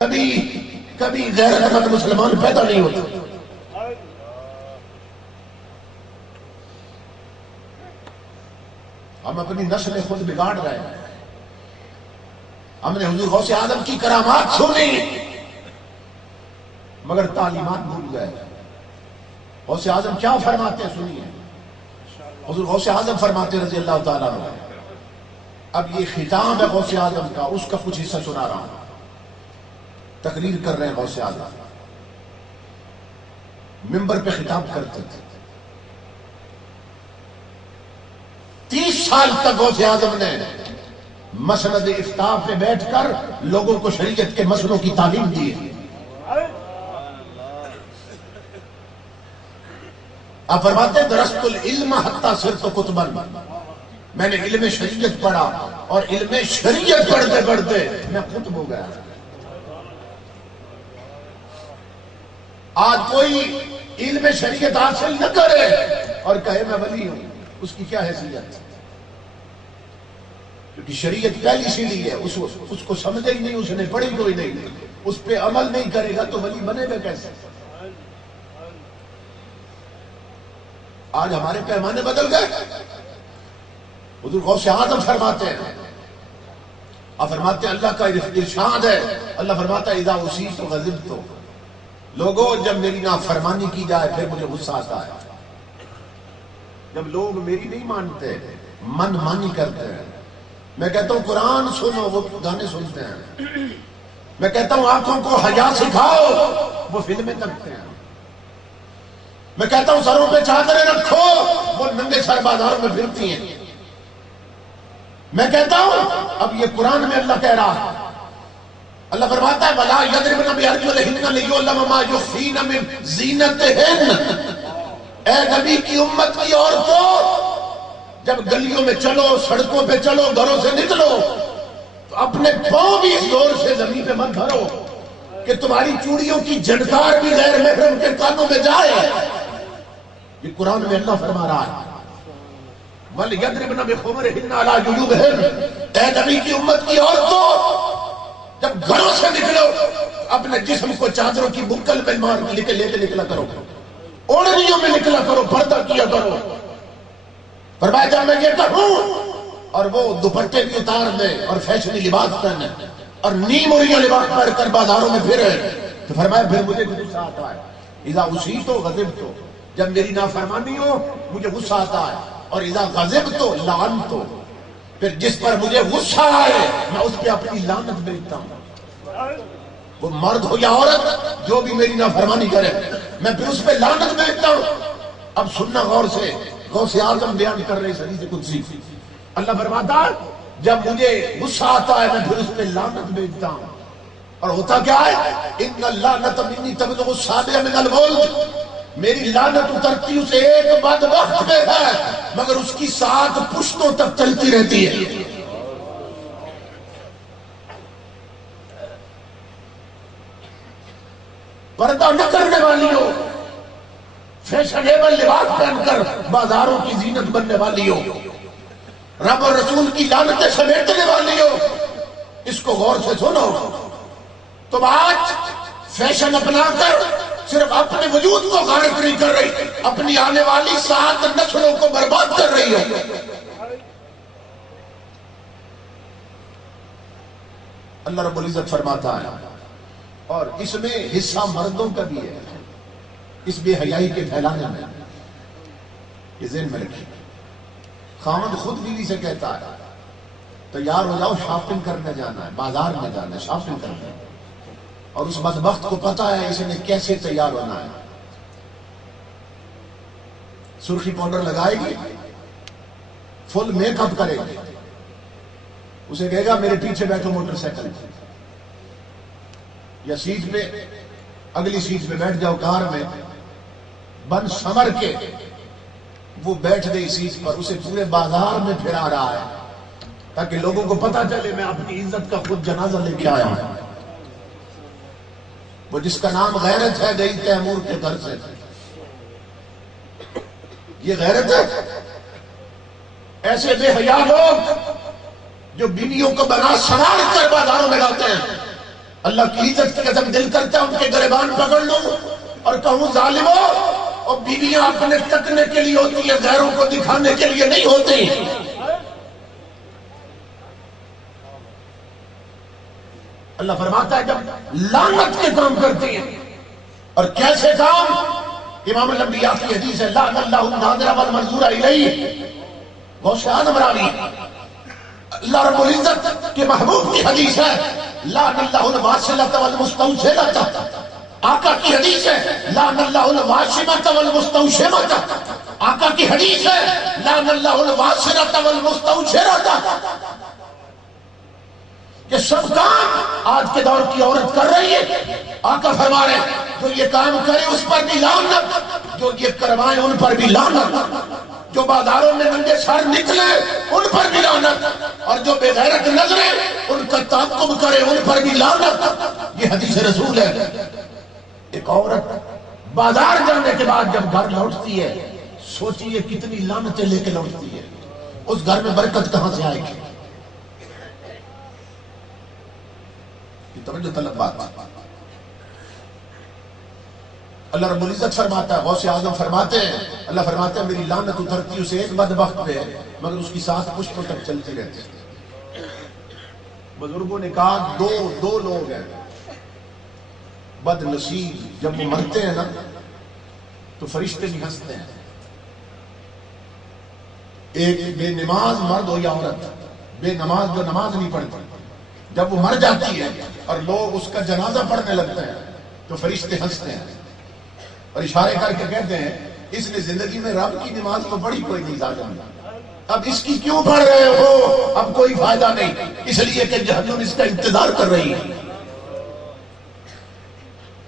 کبھی غیرت مند مسلمان پیدا نہیں ہوتا۔ ہم اپنی نسل خود بگاڑ رہے ہیں۔ ہم نے حضور غوث اعظم کی کرامات سنی مگر تعلیمات بھول گئے۔ غوث اعظم کیا فرماتے ہیں سنیے۔ حضور غوث اعظم فرماتے رضی اللہ تعالیٰ عنہ۔ اب یہ خطاب ہے غوث اعظم کا، اس کا کچھ حصہ سنا رہا ہوں۔ تقریر کر رہے ہیں غوث اعظم، منبر پہ خطاب کرتے تھے۔ 30 سال تک غوث اعظم نے مسند افتاء پہ بیٹھ کر لوگوں کو شریعت کے مسئلوں کی تعلیم دی ہے۔ آپ فرماتے ہیں درست العلم حتی صرت کتبا، میں نے علم شریعت پڑھا اور علم شریعت پڑھتے پڑھتے میں قطب ہو گیا۔ آج کوئی علم شریعت حاصل نہ کرے اور کہے میں ولی ہوں، اس کی کیا حیثیت؟ کیونکہ شریعت پہلی سی لی ہے، اس کو سمجھے ہی نہیں، اس نے پڑھی کوئی نہیں، اس پہ عمل نہیں کرے گا تو ولی بنے گا کیسے؟ آج ہمارے پیمانے بدل گئے۔ حضور غوث اعظم فرماتے ہیں، آپ فرماتے ہیں اللہ کا ارشاد ہے، اللہ فرماتا ہے اذا اصیبت غضبت، لوگوں جب میری نافرمانی کی جائے پھر مجھے غصہ آتا ہے۔ جب لوگ میری نہیں مانتے، من مانی کرتے ہیں، میں کہتا ہوں قرآن سنو، وہ گانے سنتے ہیں۔ میں کہتا ہوں آنکھوں کو حیا سکھاؤ، وہ فلمیں کرتے ہیں۔ میں کہتا ہوں سروں پہ چادریں رکھو، وہ ننگے سر بازاروں میں پھرتی ہیں۔ میں کہتا ہوں اب یہ قرآن میں اللہ کہہ رہا ہے، اللہ فرماتا ہے وَلَا يَضْرِبْنَ بِأَرْجُلِهِنَّ لِيُعْلَمَ مَا يُخْفِينَ مِنْ زِينَتِهِنَّ۔ اے نبی کی امت کی عورتوں، جب گلیوں میں چلو، سڑکوں پہ چلو، گھروں سے نکلو تو اپنے پاؤں بھی زور سے زمین پہ مت دھرو کہ تمہاری چوڑیوں کی جھنکار بھی غیر محرم کے کانوں میں جائے۔ یہ قرآن میں اللہ فرما رہا ہے وَلْيَضْرِبْنَ بِخُمُرِهِنَّ عَلَىٰ جُيُوبِهِنَّ۔ اے نبی کی امت کی عورتوں، جب گھروں سے نکلو اپنے جسم کو چادروں کی بکل میں مار لے کے نکلا کرو، اوڑھنیوں میں نکلا کرو، پردہ کیا کرو۔ فرمایا جب میں یہ کہوں اور وہ دوپٹے بھی اتار دے اور فیشنی لباس پہنے اور نیم اوریاں لباس پہن کر بازاروں میں پھرے تو فرمایا پھر مجھے بھی غصہ آتا ہے۔ اذا اصیبت غضبت، جب میری نافرمانی ہو مجھے غصہ آتا ہے، اور اذا غضبت لعنت، پھر جس پر مجھے غصہ آئے میں اس پہ اپنی لعنت بھیجتا ہوں۔ وہ مرد ہو یا عورت، جو بھی میری نافرمانی کرے میں پھر اس پہ لعنت بھیجتا ہوں۔ اب سننا غور سے، غوث اعظم بیان کر رہے اس حدیث قدسی۔ اللہ فرماتا ہے جب مجھے غصہ آتا ہے میں پھر اس پہ لعنت بھیجتا ہوں، اور ہوتا کیا ہے ان اللعنت منی تبلغ الصابع من الولد، میری لعنت اترتی اسے ایک بدبخت میں ہے مگر اس کی 7 پشتوں تک چلتی رہتی ہے۔ پردہ نہ کرنے والی ہو، فیشنیبل لباس پہن کر بازاروں کی زینت بننے والی ہو، رب اور رسول کی لعنتیں سمیٹنے والی ہو، اس کو غور سے سنو۔ تم آج فیشن اپنا کر صرف اپنے وجود کو غارت نہیں کر رہی، اپنی آنے والی 7 نسلوں کو برباد کر رہی ہو۔ اللہ رب العزت فرماتا ہے، اور اس میں حصہ مردوں کا بھی ہے، اس بے حیائی کے پھیلانے میں، یہ ذہن میں رکھیے۔ خاوند خود بیوی سے کہتا ہے تیار ہو جاؤ، شاپنگ کرنے جانا ہے، بازار میں جانا ہے، شاپنگ کرنا ہے، اور اس بدبخت کو پتا ہے اس نے کیسے تیار ہونا ہے۔ سرخی پاؤڈر لگائے گی، فل میک اپ کرے گی، اسے کہے گا میرے پیچھے بیٹھو موٹر سائیکل یا سیٹ پہ، اگلی سیٹ پہ بیٹھ جاؤ کار میں، بن سمر کے وہ بیٹھ گئی سیٹ پر، اسے پورے بازار میں پھرا رہا ہے تاکہ لوگوں کو پتا چلے میں اپنی عزت کا خود جنازہ لے کے آیا ہوں۔ وہ جس کا نام غیرت ہے گئی تیمور کے گھر سے، یہ غیرت ہے؟ ایسے بے حیا لوگ جو بیویوں کو بنا سنوار کر بازاروں میں لاتے ہیں، اللہ کی عزت کی قسم دل کرتا ہے ان کے گریبان پکڑ لوں اور کہوں ظالمو، اور بیویاں اپنے تکنے کے لیے ہوتی ہیں، غیروں کو دکھانے کے لیے نہیں ہوتی۔ اللہ فرماتا ہے جب لعنت کے کام کرتی ہیں، اور کیسے کام؟ امام الانبیاء کی حدیث ہے، لعن اللہ الناظر والمنظور الیہ، غوث اعظم راوی، اللہ رب العزت کے محبوب کی حدیث ہے، لعن اللہ الواصلۃ والمستوصلۃ، آقا کی حدیث ہے، لعن اللہ الواشمۃ والمستوشمۃ، آقا کی حدیث ہے، لعن اللہ الواصلۃ والمستوشرۃ۔ یہ سب کام آج کے دور کی عورت کر رہی ہے۔ آقا فرما رہے ہیں جو یہ کام کرے اس پر بھی لعنت، جو یہ کروائیں ان پر بھی لعنت، جو بازاروں میں ننگے سر نکلے ان پر بھی لعنت، اور جو بے غیرت نظریں ان کا تعاقب کرے ان پر بھی لعنت۔ یہ حدیث رسول ہے۔ ایک عورت بازار جانے کے بعد جب گھر لوٹتی ہے، سوچیے کتنی لعنتیں لے کے لوٹتی ہے، اس گھر میں برکت کہاں سے آئے گی؟ توجہ طلب بات۔ اللہ رب العزت فرماتا ہے، غوث اعظم فرماتے ہیں، اللہ فرماتے ہیں میری لعنت اترتی اسے ایک بدبخت پہ مگر اس کی 7 پشتوں تک چلتی رہتی۔ بزرگوں نے کہا دو لوگ ہیں بد نصیب، جب وہ مرتے ہیں نا تو فرشتے بھی ہنستے ہیں۔ ایک بے نماز مرد ہو یا عورت، بے نماز جو نماز نہیں پڑھتی، جب وہ مر جاتی ہے اور لوگ اس کا جنازہ پڑھنے لگتے ہیں تو فرشتے ہنستے ہیں اور اشارے کر کے کہتے ہیں اس نے زندگی میں رب کی نماز تو پڑھی کوئی نہیں ظالم، اب اس کی کیوں پڑھ رہے ہو؟ اب کوئی فائدہ نہیں، اس لیے کہ جہنم اس کا انتظار کر رہی ہے۔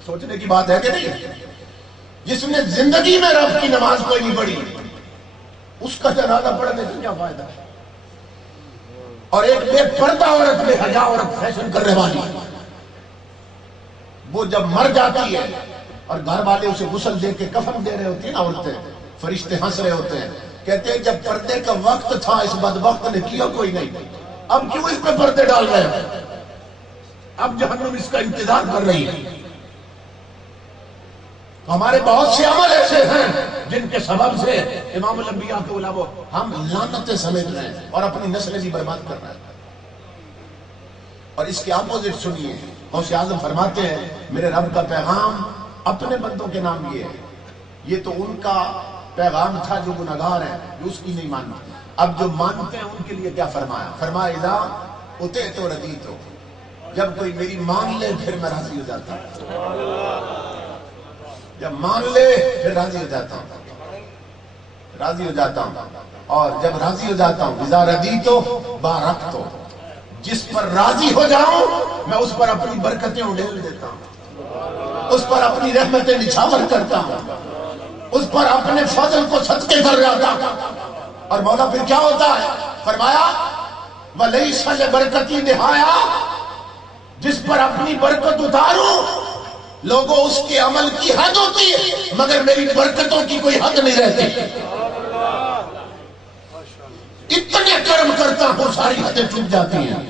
سوچنے کی بات ہے کہ نہیں؟ جس نے زندگی میں رب کی نماز کوئی نہیں پڑھی اس کا جنازہ پڑھنے سے کیا فائدہ ہے؟ اور ایک بے پردہ عورت، بے حیا عورت، فیشن کرنے والی، وہ جب مر جاتی ہے اور گھر والے اسے غسل دے کے کفن دے رہے ہوتے ہیں نا عورتیں، فرشتے ہنس رہے ہوتے ہیں، کہتے ہیں جب پردے کا وقت تھا اس بدبخت نے کیا کوئی نہیں، اب کیوں اس پہ پردے ڈال رہے ہیں؟ اب جہنم اس کا انتظار کر رہی ہے۔ ہمارے بہت سے عمل ایسے ہیں جن کے سبب سے امام الانبیاء کے علماء ہم لعنتیں سمیٹ رہے ہیں اور اپنی نسلیں بھی برباد کر رہے ہیں۔ اور اس کے اپوزٹ سنیے، غوث اعظم فرماتے ہیں میرے رب کا پیغام اپنے بندوں کے نام یہ ہے، یہ تو ان کا پیغام تھا جو گناہگار ہیں، جو اس کی نہیں مانتے، اب جو مانتے ہیں ان کے لیے کیا فرمایا؟ فرمایا اذا اطعت رضیت، جب کوئی میری مان لے پھر میں راضی ہو جاتا ہوں، جب مان لے پھر راضی ہو جاتا ہوں، راضی ہو جاتا ہوں، اور جب راضی ہو جاتا ہوں اذا رضیت بارکت، جس پر راضی ہو جاؤں میں اس پر اپنی برکتیں اڈیل دیتا ہوں، اس پر اپنی رحمتیں نچھاور کرتا ہوں، اس پر اپنے فضل کو صدقے کر جاتا ہوں۔ اور مولا پھر کیا ہوتا ہے؟ فرمایا وَلَيْسَ لِبَرْكَتِي نِہَایَہ، جس پر اپنی برکت اتاروں لوگوں اس کے عمل کی حد ہوتی ہے مگر میری برکتوں کی کوئی حد نہیں رہتی، اتنے کرم کرتا ہوں ساری حدیں چوک جاتی ہیں۔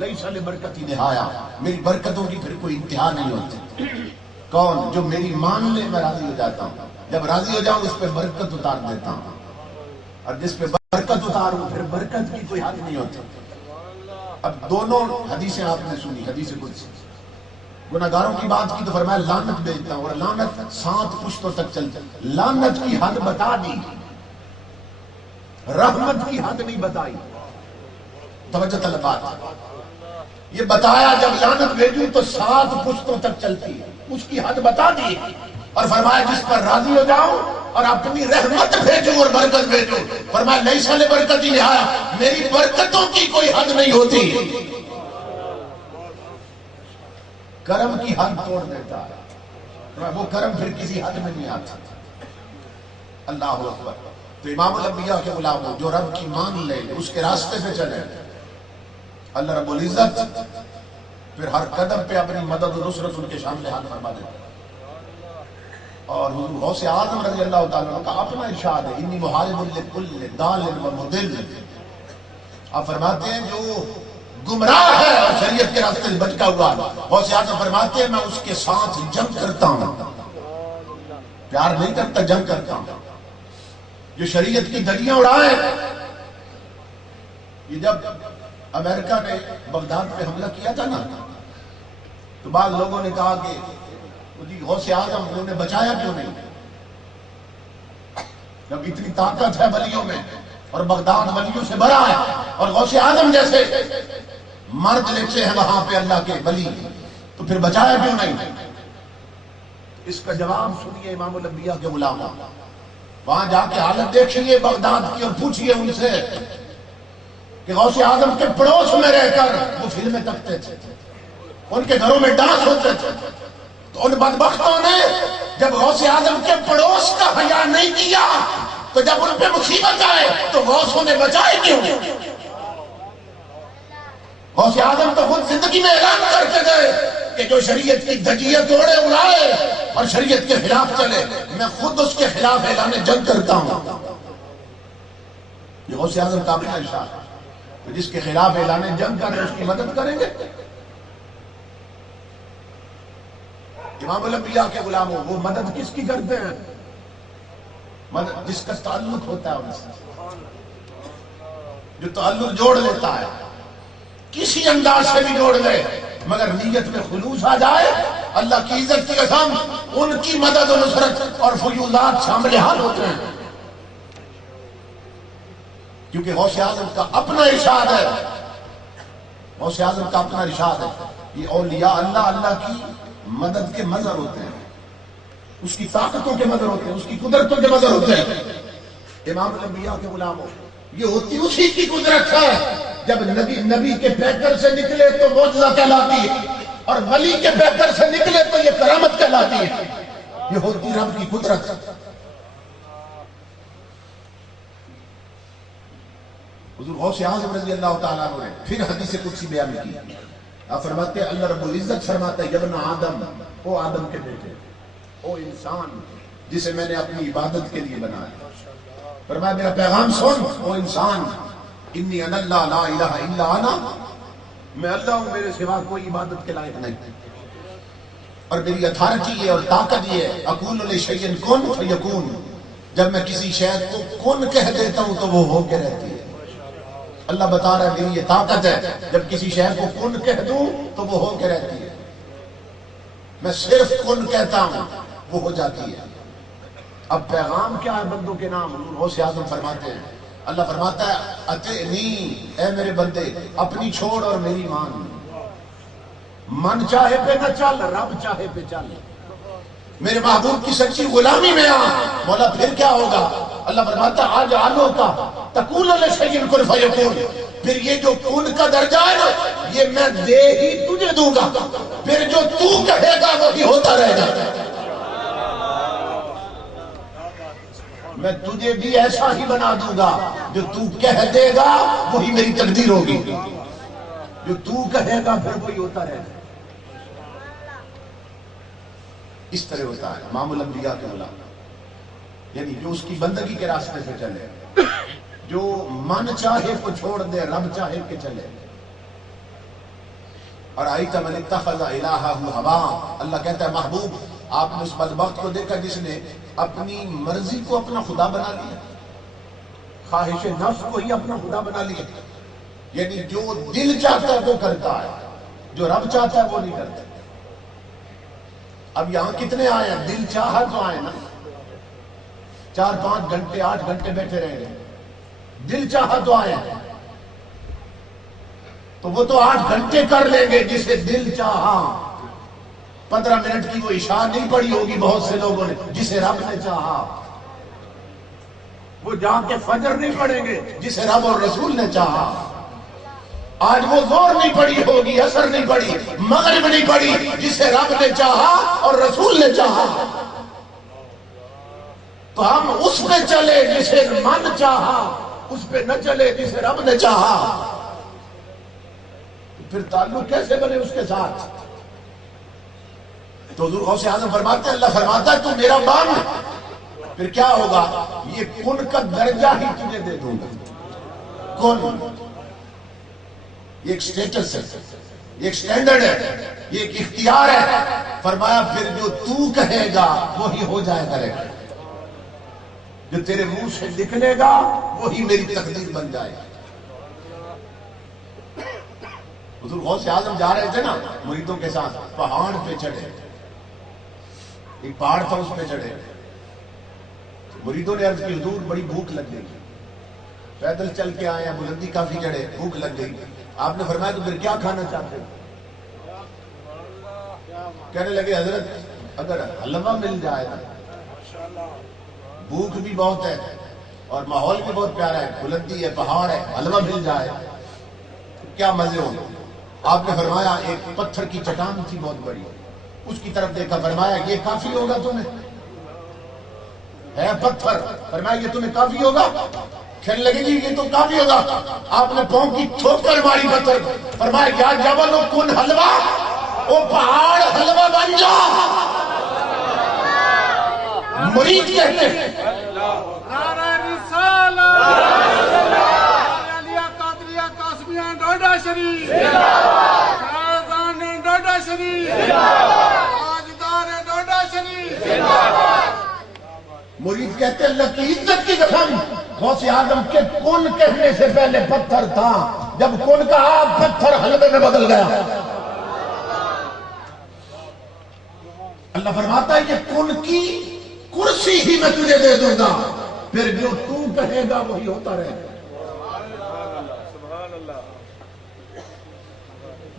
لیس لبرکتی نہایا، میری برکتوں کی پھر کوئی انتہا نہیں ہوتی۔ کون؟ جو میری مان لے میں راضی ہو جاتا ہوں، جب راضی ہو جاؤں اس پہ برکت اتار دیتا ہوں، اور جس پہ برکت اتاروں پھر برکت کی کوئی حد نہیں ہوتی۔ اب دونوں حدیثیں آپ نے سنی، حدیث قدسی، گناہگاروں کی بات کی تو فرمایا لعنت بھیجتا ہوں، اور لعنت 7 پشتوں تک چلتا، لعنت کی حد بتا دی، رحمت کی حد نہیں بتائی۔ توجہ طلبات، یہ بتایا جب لعنت بھیجوں تو 7 پشتوں تک چلتی ہے، اس کی حد بتا دی، اور فرمایا جس پر راضی ہو جاؤں اور اپنی رحمت بھیجوں اور برکت بھیجوں، فرمایا لیس لبرکتی نہایا، میری برکتوں کی کوئی حد نہیں ہوتی۔ کرم کی حد توڑ دیتا ہے، وہ کرم پھر کسی حد میں نہیں آتا۔ اللہ اکبر۔ تو امام الانبیاء کے غلاموں جو رب کی مان لے، اس کے راستے پہ چلے، اللہ رب العزت پھر ہر قدم پہ اپنی مدد و نصرت ان کے سامنے ہاتھ فرما دیتا ہے۔ اور حضور غوث اعظم رضی اللہ تعالیٰ عنہ کا اپنا ارشاد ہے، انی محارب لکل ضال و مضل، آپ فرماتے ہیں جو گمراہ ہے اور شریعت کے راستے سے بھٹکا ہوا، غوث اعظم فرماتے ہیں میں اس کے ساتھ جنگ کرتا ہوں، پیار نہیں کرتا، جنگ کرتا ہوں۔ جو شریعت کی دھجیاں اڑائے، یہ جب امریکہ نے بغداد پہ حملہ کیا تھا نا، تو بعض لوگوں نے کہا کہ غوث اعظم انہوں نے بچایا کیوں نہیں؟ جب اتنی طاقت ہے ولیوں میں اور بغداد ولیوں سے بڑا ہے اور غوث اعظم جیسے مرد لیتے ہیں وہاں پہ اللہ کے ولی، تو پھر بچایا کیوں نہیں؟ اس کا جواب سنیے امام الانبیاء کے غلام، وہاں جا کے حالت دیکھیے بغداد کی اور پوچھئے ان سے کہ غوث اعظم کے پڑوس میں رہ کر وہ فلمیں تکتے تھے، ان کے گھروں میں ڈانس ہوتے تھے، تو ان بدبختوں نے جب غوث اعظم کے پڑوس کا حیا نہیں کیا تو جب ان پہ مصیبت آئے تو غوثوں نے بچائے کیوں؟ غوث اعظم تو خود زندگی میں اعلان کرتے گئے کہ جو شریعت کی دھجیاں توڑے اڑائے اور شریعت کے خلاف چلے میں خود اس کے خلاف اعلان جنگ کرتا ہوں۔ یہ غوث اعظم کا اپنا ارشاد ہے، تو جس کے خلاف اعلان جنگ کر رہے اس کی مدد کریں گے؟ امام الانبیاء کے غلاموں، وہ مدد کس کی کرتے ہیں؟ مدد جس کا تعلق ہوتا ہے ان سے، جو تعلق جوڑ لیتا ہے، کسی انداز سے بھی جوڑ لے مگر نیت میں خلوص آ جائے، اللہ کی عزت کی قسم ان کی مدد و نصرت اور فیوضات شامل حال ہوتے ہیں، کیونکہ غوث اعظم کا اپنا ارشاد ہے، غوث اعظم کا اپنا ارشاد ہے، یہ اولیاء اللہ کی مدد کے مظہر ہوتے ہیں، اس کی طاقتوں کے مظہر ہوتے ہیں، اس کی قدرتوں کے مظہر ہوتے ہیں۔ امام الانبیاء کے غلاموں، یہ ہوتی اسی کی قدرت ہے، جب نبی کے پیکر سے نکلے تو معجزہ کہلاتی ہے اور ولی کے پیکر سے نکلے تو یہ کرامت کہلاتی ہے، یہ ہوتی رب کی قدرت۔ حضور غوث اعظم رضی اللہ تعالیٰ عنہ نے پھر حدیث قدسی بیان کی، آپ فرماتے ہیں اللہ رب العزت فرماتا ہے یبن آدم، او آدم کے بیٹے، او انسان جسے میں نے اپنی عبادت کے لیے بنایا، فرمایا میرا پیغام سن، او انسان انی انا اللہ لا الہ الا انا، میں اللہ ہوں، میرے سوا کوئی عبادت کے لائق نہیں، اور میری اتھارٹی یہ اور طاقت یہ ہے اقول لشیء کن فیکون، جب میں کسی شے کو کن کہہ دیتا ہوں تو وہ ہو کے رہتی ہے۔ اللہ بتا رہا ہے میری یہ طاقت ہے، جب کسی شے کو کن کہہ دوں تو وہ ہو کے رہتی ہے، میں صرف کن کہتا ہوں وہ ہو جاتی ہے۔ اب پیغام کیا ہے بندوں کے نام؟ غوث اعظم فرماتے ہیں، اللہ فرماتا ہے اطعنی، اے میرے بندے اپنی چھوڑ اور میری مان، من چاہے پہ نہ چل، رب چاہے پہ چل، میرے محبوب کی سچی غلامی میں آ، مولا پھر کیا ہوگا؟ اللہ فرماتا ہے آج آلو کا تقول لشیء کن فیکون، پھر یہ جو کن کا درجہ ہے نا یہ میں دے ہی تجھے دوں گا، پھر جو تو کہے گا وہی ہوتا رہے گا، میں تجھے بھی ایسا ہی بنا دوں گا، جو تو کہہ دے گا وہی میری تقدیر ہوگی، جو تو کہے گا پھر وہی ہوتا رہے گا۔ اس طرح ہوتا ہے امام الانبیاء کے غلام، یعنی جو اس کی بندگی کے راستے سے چلے، جو من چاہے کو چھوڑ دے، رب چاہے کہ چلے۔ اور آئیت من اتخذ الہہ ہوا، اللہ کہتا ہے محبوب آپ نے اس بدبخت کو دیکھا جس نے اپنی مرضی کو اپنا خدا بنا لیا، خواہش نفس کو ہی اپنا خدا بنا لیا، یعنی جو دل چاہتا ہے وہ کرتا ہے، جو رب چاہتا ہے وہ نہیں کرتا۔ اب یہاں کتنے آئے ہیں؟ دل چاہا تو آئے نا، 4-5 گھنٹے 8 گھنٹے بیٹھے رہے ہیں، دل چاہا تو آئے ہیں، تو وہ تو 8 گھنٹے کر لیں گے جسے دل چاہا، 15 منٹ کی وہ عشاء نہیں پڑھی ہوگی بہت سے لوگوں نے، جسے رب نے چاہا، وہ جا کے فجر نہیں پڑھیں گے جسے رب اور رسول نے چاہا، آج وہ زور نہیں پڑی ہوگی، عصر نہیں پڑی، مغرب نہیں پڑی، جسے رب نے چاہا اور رسول نے چاہا، تو ہم اس پہ چلے جسے من چاہا، اس پہ نہ چلے جسے رب نے چاہا، پھر تعلق کیسے بنے اس کے ساتھ؟ تو حضور غوث اعظم فرماتے ہیں، اللہ فرماتا ہے تو میرا بان، پھر کیا ہوگا؟ یہ کن کا درجہ ہی تجھے دے دوں گا، کن، یہ ایک سٹیٹس ہے، یہ ایک سٹینڈرڈ ہے، یہ ایک اختیار ہے۔ فرمایا پھر جو تو کہے گا وہی ہو جائے کرے گا، جو تیرے منہ سے نکلے گا وہی میری تقدیر بن جائے گا۔ حضور غوث اعظم جا رہے تھے نا مریدوں کے ساتھ، پہاڑ پہ چڑھے، ایک پہاڑ تھا اس پہ چڑھے، مریدوں نے عرض کی حضور بڑی بھوک لگ گئی، پیدل چل کے آئے ہیں، بلندی کافی چڑھے، بھوک لگ گئی۔ آپ نے فرمایا تو پھر کیا کھانا چاہتے ہیں؟ کہنے لگے حضرت اگر حلوہ مل جائے نا، بھوک بھی بہت ہے اور ماحول بھی بہت پیارا ہے، بلندی ہے، پہاڑ ہے، حلوہ مل جائے کیا مزے ہوں۔ آپ نے فرمایا ایک پتھر کی چٹان تھی بہت بڑی، اس کی طرف دیکھا، فرمایا یہ کافی ہوگا تمہیں؟ ہے پتھر، فرمایا یہ تمہیں کافی ہوگا؟ کہنے لگے جی یہ تو کافی ہوگا۔ آپ نے پاؤں کی ٹھوکر ماری پتھر، فرمایا کیا جبل کن حلوہ، او پہاڑ حلوہ بن جا۔ مرید کہتے ہیں نعرہ رسالت، علیہ قادریہ قاسمیہ ڈوڈا شریف، فیضان ڈوڈا شریف، تاجدار ڈوڈا شریف۔ مرید کہتے ہیں اللہ کی عزت کی قسم، غوث اعظم کے کن کہنے سے پہلے پتھر تھا، جب کن کہا پتھر حلوے میں بدل گیا۔ اللہ فرماتا ہے یہ کن کی کرسی ہی میں تجھے دے دوں گا، پھر جو تو کہے گا وہی ہوتا رہے گا،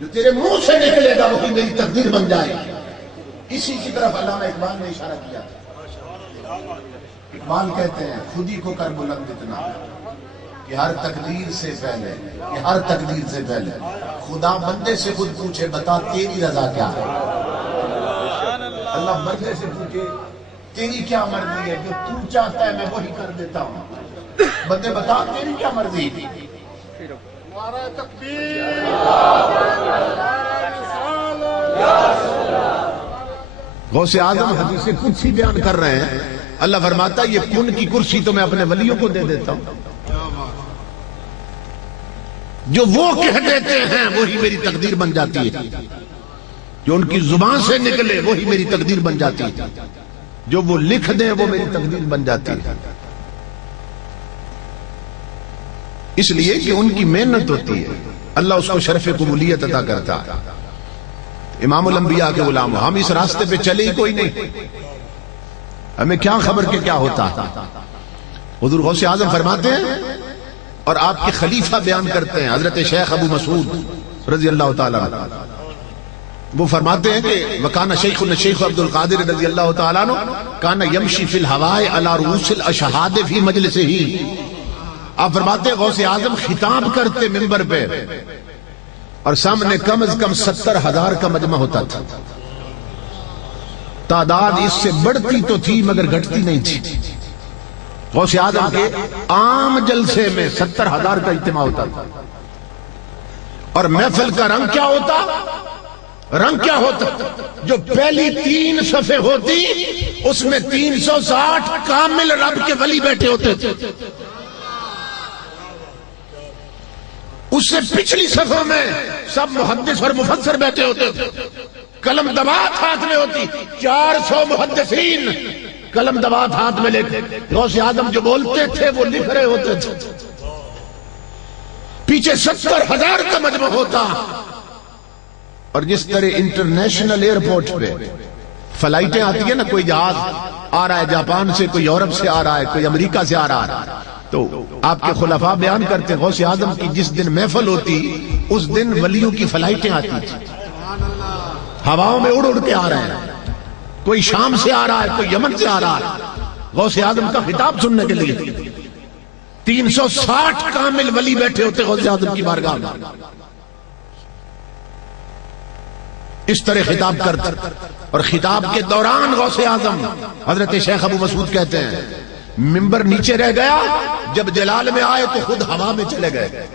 جو تیرے منہ سے نکلے گا وہی میری تقدیر بن جائے گی۔ اسی کی طرف علامہ اقبال نے اشارہ کیا تھا۔ اقبال کہتے ہیں خودی کو کر بلند اتنا کہ ہر تقدیر سے پہلے، کہ ہر تقدیر سے پہلے خدا بندے سے خود پوچھے بتا تیری رضا کیا ہے۔ اللہ بندے سے پوچھے تیری کیا مرضی ہے، جو تو چاہتا ہے میں وہی کر دیتا ہوں، بندے بتا تیری کیا مرضی ہے۔ نعرہ تکبیر، نعرہ رسالت۔ غوث اعظم حدیث قدسی بیان کر رہے ہیں، اللہ فرماتا ہے یہ کن کی کرسی تو میں اپنے ولیوں کو دے دیتا ہوں، جو وہ کہہ دیتے ہیں وہی میری تقدیر بن جاتی ہے، جو ان کی زبان سے نکلے وہی میری تقدیر بن جاتی ہے، جو وہ لکھ دیں وہ میری تقدیر بن جاتی ہے۔ اس لیے کہ ان کی محنت ہوتی ہے، اللہ اس کو شرف قبولیت عطا کرتا ہے۔ امام الانبیاء کے غلام، ہم اس راستے پہ چلے ہی کوئی نہیں، ہمیں کیا خبر کہ کیا ہوتا ہے۔ حضور غوث اعظم فرماتے ہیں اور آپ کے خلیفہ بیان کرتے ہیں حضرت شیخ ابو مسعود رضی اللہ تعالیٰ عنہ، وہ فرماتے ہیں کہ وکانا شیخنا شیخ عبد القادر رضی اللہ تعالیٰ عنہ کانا یمشی فی الہواء علی رؤوس الاشہاد فی مجلسہ ہی۔ آپ فرماتے ہیں غوث اعظم خطاب کرتے منبر پہ اور سامنے کم از کم 70,000 کا مجمع ہوتا تھا، تعداد اس سے بڑھتی تو تھی مگر گھٹتی نہیں تھی۔ غوث اعظم کے عام جلسے میں 70,000 کا اجتماع ہوتا تھا، اور محفل کا رنگ کیا ہوتا؟ رنگ کیا ہوتا؟ جو پہلی 3 صفحے ہوتی اس میں 360 کامل رب کے ولی بیٹھے ہوتے تھے، اس سے پچھلی صفحوں میں سب محدث اور مفسر بیٹھے ہوتے تھے، قلم دبات ہاتھ میں ہوتی، 400 محدثین قلم دبات ہاتھ میں لے کے غوث اعظم جو بولتے تھے وہ لکھ رہے ہوتے تھے، پیچھے 70,000 کا مجمع ہوتا۔ اور جس طرح انٹرنیشنل ایئرپورٹ پہ فلائٹیں آتی ہیں نا، کوئی جہاز آ رہا ہے جاپان سے، کوئی یورپ سے آ رہا ہے، کوئی امریکہ سے آ رہا ہے، تو آپ کے خلفاء بیان کرتے ہیں غوث اعظم کی جس دن محفل ہوتی اس دن ولیوں کی فلائٹیں آتی تھی، ہواؤں میں اڑ اڑ کے آ رہے ہیں، کوئی شام سے آ رہا ہے، کوئی یمن سے آ رہا ہے، غوث اعظم کا خطاب سننے کے لیے 360 کامل ولی بیٹھے ہوتے غوث اعظم کی بارگاہ میں، اس طرح خطاب کرتا۔ اور خطاب کے دوران غوث اعظم حضرت شیخ ابو مسعود کہتے ہیں منبر نیچے رہ گیا، جب جلال میں آئے تو خود ہوا میں چلے گئے۔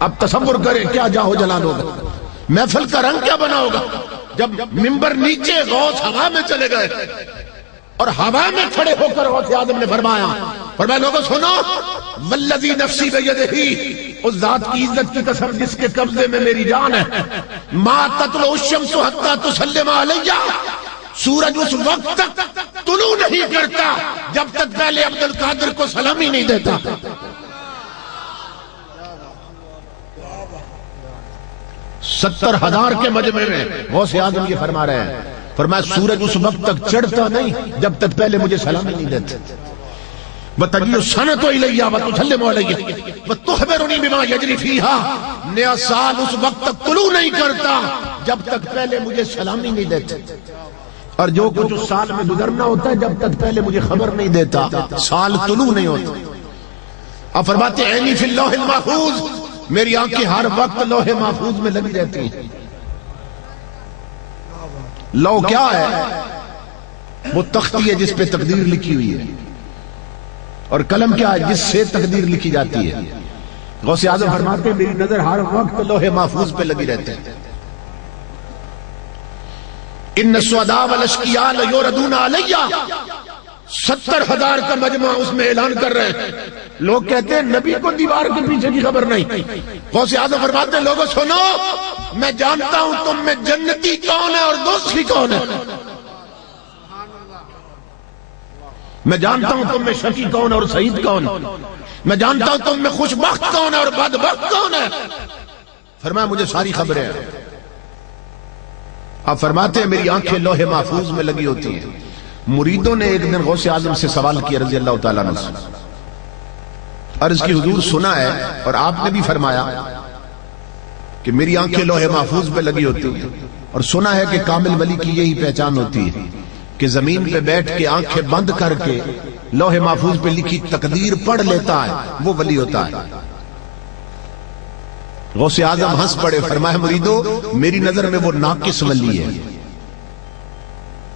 اب تصور کریں کیا جاہو جلال ہوگا، محفل کا رنگ کیا بنا ہوگا جب منبر نیچے، غوث ہوا میں چلے گئے، اور ہوا میں کھڑے ہو کر غوث اعظم نے فرمایا اور میں لوگوں سنو، والذی نفسی بیدہ، اس ذات کی عزت کی قسم جس کے قبضے میں میری جان ہے، ما تطلع الشمس حتی تسلم علیہ، سورج اس وقت تک طلوع نہیں کرتا جب تک پہلے عبد القادر کو سلامی نہیں دیتا۔ 70,000 کے مجمع میں غوث اعظم یہ فرما رہے ہیں، فرمایا سورج اس وقت تک چڑھتا نہیں جب تک پہلے مجھے سلامی نہیں دیتے۔ وَتَجِيُ السَّنَةُ إِلَيَّ وَتُسَلِّمُ عَلَيَّ وَتُخْبِرُنِي بِمَا يَجْرِي فِيهَا، نیا سال اس وقت تک طلوع نہیں کرتا جب تک پہلے مجھے سلامی نہیں دیتے، اور جو کچھ اس سال میں گزرنا ہوتا ہے جب تک پہلے مجھے خبر نہیں دیتا سال طلوع نہیں ہوتا۔ اب فرماتے ہیں عینی فی اللوح المحفوظ، میری آنکھیں ہر وقت لوح محفوظ میں لگی رہتی ہیں۔ لو کیا ہے؟ وہ تختی ہے جس پہ تقدیر لکھی ہوئی ہے، اور قلم کیا ہے؟ جس سے تقدیر لکھی جاتی ہے۔ غوث اعظم فرماتے ہیں میری نظر ہر وقت لوح محفوظ پہ لگی رہتے ہیں۔ ان السوداء والاشقیاء لیردون علیہ، 70,000 کا مجمع اس میں اعلان کر رہے ہیں۔ لوگ کہتے ہیں نبی کو دیوار کے پیچھے کی خبر نہیں۔ غوث اعظم فرماتے ہیں لوگوں سنو، میں جانتا ہوں تم میں جنتی کون ہے اور دوزخی کون ہے، میں جانتا ہوں تم میں شقی کون ہے اور سعید کون ہے، میں جانتا ہوں تم میں خوش بخت کون ہے اور بدبخت کون ہے۔ فرمایا مجھے ساری خبریں ہیں۔ آپ فرماتے ہیں میری آنکھیں لوح محفوظ میں لگی ہوتی ہیں۔ مریدوں نے ایک دن غوث اعظم سے سوال کیا رضی اللہ تعالیٰ عنہ سے، عرض کی حضور سنا ہے اور آپ نے بھی فرمایا کہ میری آنکھیں لوح محفوظ پہ لگی ہوتی ہیں، اور سنا ہے کہ کامل ولی کی یہی پہچان ہوتی ہے کہ زمین پہ بیٹھ کے آنکھیں بند کر کے لوح محفوظ پہ لکھی تقدیر پڑھ لیتا ہے، وہ ولی ہوتا ہے۔ غوث اعظم ہنس پڑے، فرمایا مریدو میری نظر میں وہ ناقص ولی ہے،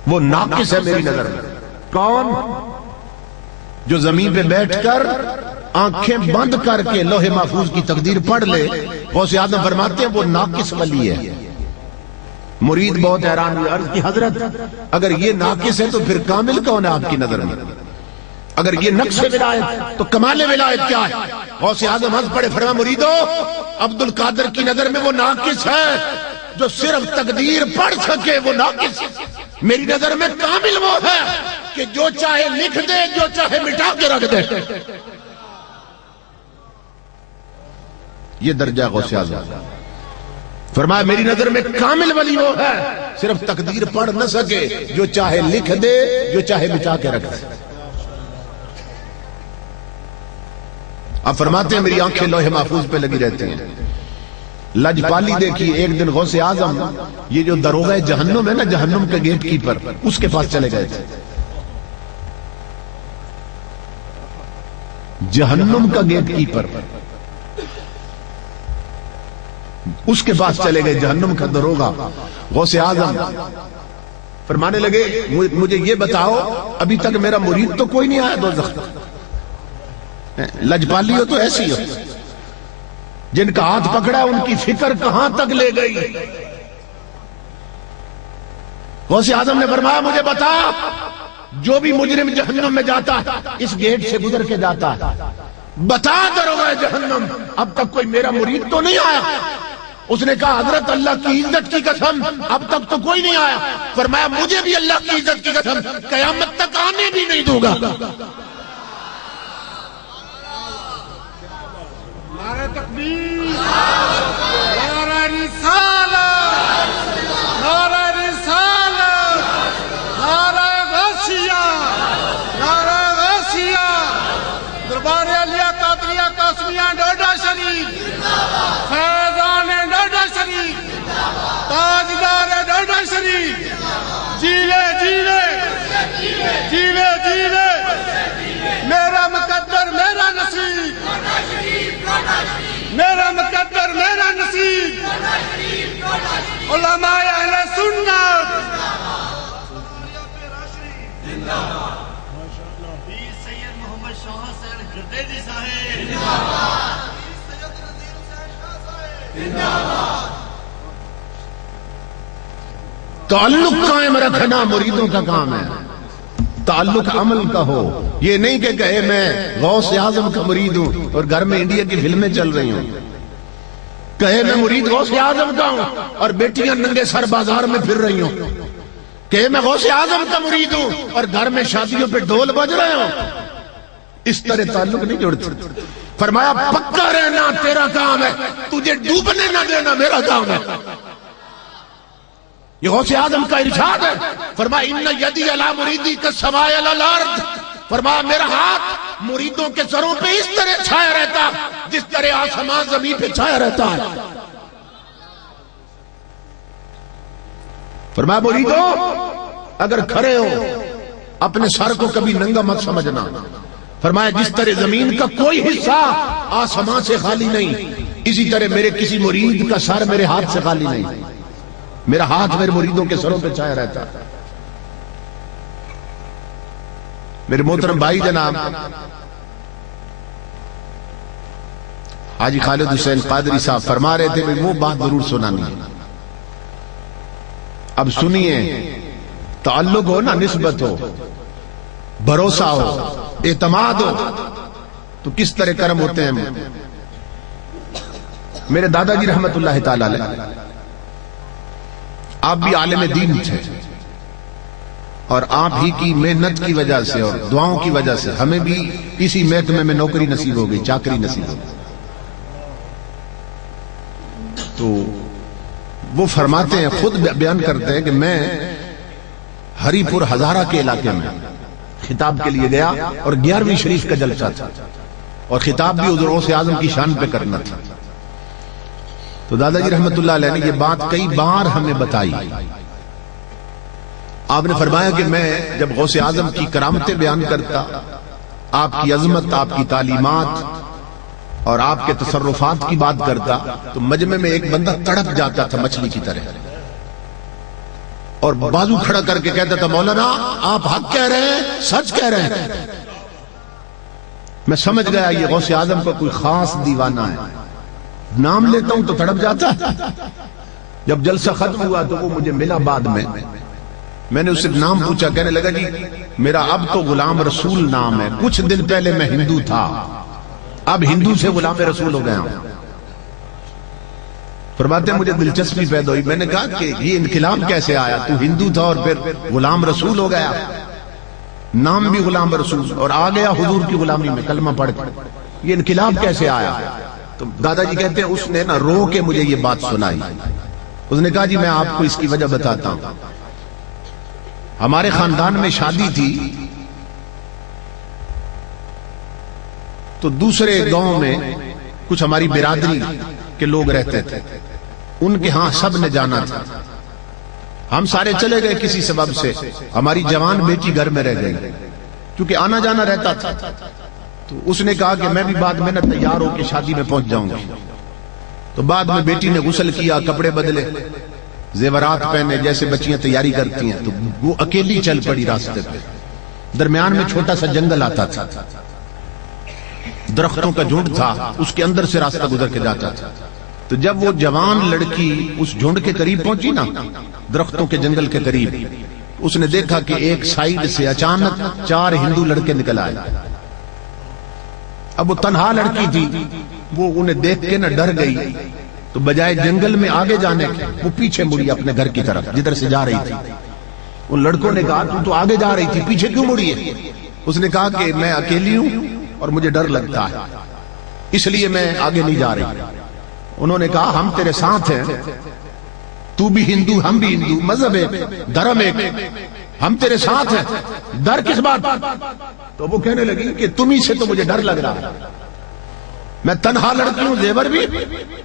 وہ ناقص ہے میری نظر میں۔ کون؟ جو زمین پہ بیٹھ کر آنکھیں بند کر کے لوح محفوظ کی تقدیر پڑھ لے۔ غوث اعظم فرماتے ہیں وہ ناقص ولی ہے۔ مرید بہت حیران ہوئے، عرض کی حضرت اگر یہ ناقص ہے تو پھر کامل کون ہے آپ کی نظر میں؟ اگر یہ نقص ولایت تو کمال ولایت کیا ہے؟ غوث اعظم ہنس پڑے، فرمایا مریدو عبد القادر کی نظر میں وہ ناقص ہے جو صرف تقدیر پڑھ سکے، وہ ناقص۔ میری نظر میں کامل وہ ہے کہ جو چاہے لکھ دے، جو چاہے مٹا کے رکھ دے۔ یہ درجہ غوث اعظم۔ فرمایا میری نظر میں کامل ولی وہ ہے صرف تقدیر پڑھ نہ سکے، جو چاہے لکھ دے، جو چاہے مٹا کے رکھ دے۔ اب فرماتے ہیں میری آنکھیں لوح محفوظ پہ لگی رہتی ہیں۔ لجپالی دیکھی، ایک دن غوث اعظم یہ جو دروغہ جہنم ہے نا، جہنم کے گیٹ کیپر، اس کے پاس چلے گئے تھے۔ جہنم کا گیٹ کیپر، اس کے پاس چلے گئے، جہنم کا دروغہ۔ غوث اعظم فرمانے لگے مجھے یہ بتاؤ ابھی تک میرا مرید تو کوئی نہیں آیا دوزخ تک۔ لجپالی ہو تو ایسی ہو، جن کا ہاتھ پکڑا ان کی فکر کہاں تک لے گئی۔ غوث اعظم نے فرمایا مجھے بتا، جو بھی مجرم جہنم میں جاتا ہے اس گیٹ سے گزر کے جاتا ہے، بتا دروغہ جہنم اب تک کوئی میرا مرید تو نہیں آیا۔ اس نے کہا حضرت اللہ کی عزت کی قسم اب تک تو کوئی نہیں آیا۔ فرمایا مجھے بھی اللہ کی عزت کی قسم قیامت تک آنے بھی نہیں دوں گا۔ نعرہ تکبیر، نعرہ رسالت، نعرہ رسالت، نعرہ غوثیہ، نعرہ غوثیہ، دربار علیہ قادریہ قاسمیہ ڈوڈا شریف، فیضان ڈوڈا شریف، تاجدار ڈوڈا شریف، جیلے جیلے جیلے جیلے، میرا مقدر میرا نصیب، میرا مقدر میرا نصیب، علماء اہل سنت، پیر سید محمد شاہ حسین گردیجی صاحب، سید نذیر حسین شاہ صاحب۔ تعلق قائم رکھنا مریدوں کا کام ہے۔ تعلق عمل کا ہو. یہ نہیں کہ کہے میں غوث اعظم کا مرید ہوں اور گھر میں انڈیا کی فلمیں چل رہی ہوں. کہے میں مرید غوث اعظم کا ہوں اور بیٹیاں ننگے سر بازار میں پھر رہی ہوں. کہے میں غوث اعظم کا مرید ہوں اور گھر میں شادیوں پہ ڈھول بج رہے ہوں. اس طرح تعلق نہیں جوڑتے. فرمایا پکا رہنا تیرا کام ہے, تجھے ڈوبنے نہ دینا میرا کام ہے. یہ غوث اعظم کا ارشاد ہے. فرمایا ان یدی علی مریدی کالسماء علی الارض. فرمایا میرا ہاتھ مریدوں کے سروں پہ اس طرح چھایا رہتا جس طرح آسمان زمین پہ چھایا رہتا ہے. فرمایا مریدوں اگر کھڑے ہو اپنے سر کو کبھی ننگا مت سمجھنا. فرمایا جس طرح زمین کا کوئی حصہ آسمان سے خالی نہیں, اسی طرح میرے کسی مرید کا سر میرے ہاتھ سے خالی نہیں. میرا ہاتھ میرے مریدوں کے سروں پہ چھایا رہتا. میرے محترم بھائی جناب حاجی خالد حسین قادری صاحب فرما رہے تھے کہ وہ بات ضرور سنانی ہے. اب سنیے, تعلق ہو نا, نسبت ہو, بھروسہ ہو, اعتماد ہو تو کس طرح کرم ہوتے ہیں. میرے دادا جی رحمت اللہ تعالی علیہ آپ بھی عالم دین تھے اور آپ ہی کی محنت کی وجہ سے اور دعاؤں کی وجہ سے ہمیں بھی اسی محکمے میں نوکری نصیب ہو گئی, چاکری نصیب ہو گئی. تو وہ فرماتے ہیں, خود بیان کرتے ہیں کہ میں ہری پور ہزارہ کے علاقے میں خطاب کے لیے گیا اور 11ویں شریف کا جلسہ تھا اور خطاب بھی حضور غوث اعظم کی شان پہ کرنا تھا. تو دادا جی رحمت اللہ علیہ نے یہ بات کئی بار ہمیں بتائی. آپ نے فرمایا کہ میں جب غوث اعظم کی کرامتیں بیان کرتا, آپ کی عظمت, آپ کی تعلیمات اور آپ کے تصرفات کی بات کرتا تو مجمع میں ایک بندہ تڑپ جاتا تھا مچھلی کی طرح اور بازو کھڑا کر کے کہتا تھا مولانا آپ حق کہہ رہے ہیں, سچ کہہ رہے ہیں. میں سمجھ گیا یہ غوث اعظم کا کوئی خاص دیوانہ ہے. نام لیتا ہوں تو تڑپ جاتا. جب جلسہ ختم ہوا تو وہ مجھے ملا بعد میں نے اس سے نام پوچھا, کہنے لگا جی میرا اب تو غلام رسول نام ہے, کچھ دن پہلے میں ہندو تھا, اب ہندو سے غلام رسول ہو گیا ہوں. فرماتے ہیں مجھے دلچسپی پیدا ہوئی. میں نے کہا کہ یہ انقلاب کیسے آیا, تو ہندو تھا اور پھر غلام رسول ہو گیا, نام بھی غلام رسول اور آ گیا حضور کی غلامی میں کلمہ پڑھ کے, یہ انقلاب کیسے آیا. تو دادا جی کہتے ہیں اس نے نا رو کے مجھے یہ بات سنائی. اس نے کہا جی میں آپ کو اس کی وجہ بتاتا ہوں. ہمارے خاندان میں شادی تھی تو دوسرے گاؤں میں کچھ ہماری برادری کے لوگ رہتے تھے, ان کے ہاں سب نے جانا تھا. ہم سارے چلے گئے کسی سبب سے, ہماری جوان بیٹی گھر میں رہ گئی کیونکہ آنا جانا رہتا تھا. تو اس نے کہا کہ میں بھی بعد میں نہ تیار ہو کے شادی میں پہنچ جاؤں گا. تو بعد میں بیٹی نے غسل کیا, کپڑے بدلے, زیورات پہنے جیسے بچیاں تیاری کرتی ہیں, تو وہ اکیلی چل پڑی راستے پہ. درمیان میں چھوٹا سا جنگل آتا تھا, درختوں کا جھنڈ تھا, اس کے اندر سے راستہ گزر کے جاتا تھا. تو جب وہ جوان لڑکی اس جھنڈ کے قریب پہنچی نا, درختوں کے جنگل کے قریب, اس نے دیکھا کہ ایک سائیڈ سے اچانک 4 ہندو لڑکے نکل آئے. اب وہ تنہا لڑکی تھی, وہ انہیں دیکھ کے نہ ڈر گئی, تو بجائے جنگل میں آگے جانے کے وہ پیچھے مڑی اپنے گھر کی طرف جدھر سے جا رہی تھی. ان لڑکوں نے کہا تو آگے جا رہی تھی, پیچھے کیوں مڑی ہے. اس نے کہا کہ میں اکیلی ہوں اور مجھے ڈر لگتا ہے, اس لیے میں آگے نہیں جا رہی. انہوں نے کہا ہم تیرے ساتھ ہیں, تو بھی ہندو ہم بھی ہندو, مذہب ایک, دھرم ایک, ہم تیرے ساتھ ہیں, ڈر کس بات. تو وہ کہنے لگی کہ تمہیں سے تو مجھے ڈر لگ رہا ہے, میں تنہا لڑکی ہوں, زیور بھی,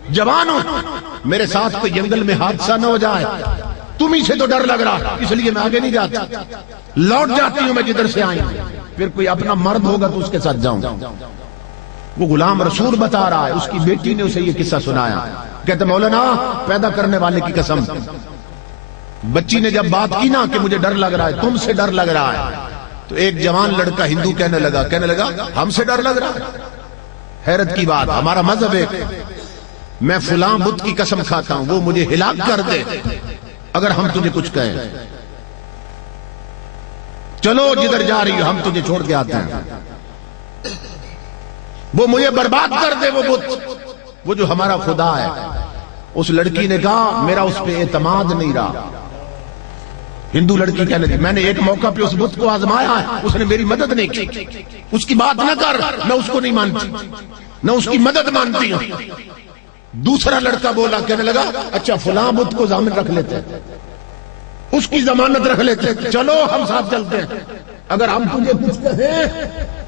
جوان ہوں, میرے ساتھ کوئی جنگل میں حادثہ نہ ہو جائے, تمہیں سے تو ڈر لگ رہا, اس لیے میں آگے نہیں جاتا, لوٹ جاتی ہوں میں جدھر سے آئی ہوں, پھر کوئی اپنا مرد ہوگا تو اس کے ساتھ جاؤں گا. وہ غلام رسول بتا رہا ہے, اس کی بیٹی نے اسے یہ قصہ سنایا. کہتے مولانا پیدا کرنے والے کی قسم, بچی نے جب بات کی نا کہ مجھے ڈر لگ رہا ہے, تم سے ڈر لگ رہا ہے, تو ایک جوان لڑکا ہندو کہنے لگا ہم سے ڈر لگ رہا ہے. حیرت کی بات, ہمارا مذہب ہے, میں فلاں بت کی قسم کھاتا ہوں وہ مجھے ہلاک کر دے اگر ہم تجھے کچھ کہیں. چلو جدھر جا رہی ہو ہم تجھے چھوڑ کے آتے ہیں. وہ مجھے برباد کر دے وہ بت، وہ جو ہمارا خدا ہے. اس لڑکی نے کہا میرا اس پہ اعتماد نہیں رہا. ہندو لڑکی کہنے لگی میں نے ایک موقع پہ اس بت کو آزمایا ہے، اس نے میری مدد نہیں کی. اس کی بات نہ کر، میں اس کو نہیں مانتی، نہ اس کی مدد مانتی ہوں. دوسرا لڑکا بولا، کہنے لگا اچھا فلاں بت کو ضامن رکھ لیتے ہیں، اس کی ضمانت رکھ لیتے ہیں، چلو ہم ساتھ چلتے ہیں. اگر ہم تجھے کچھ کہیں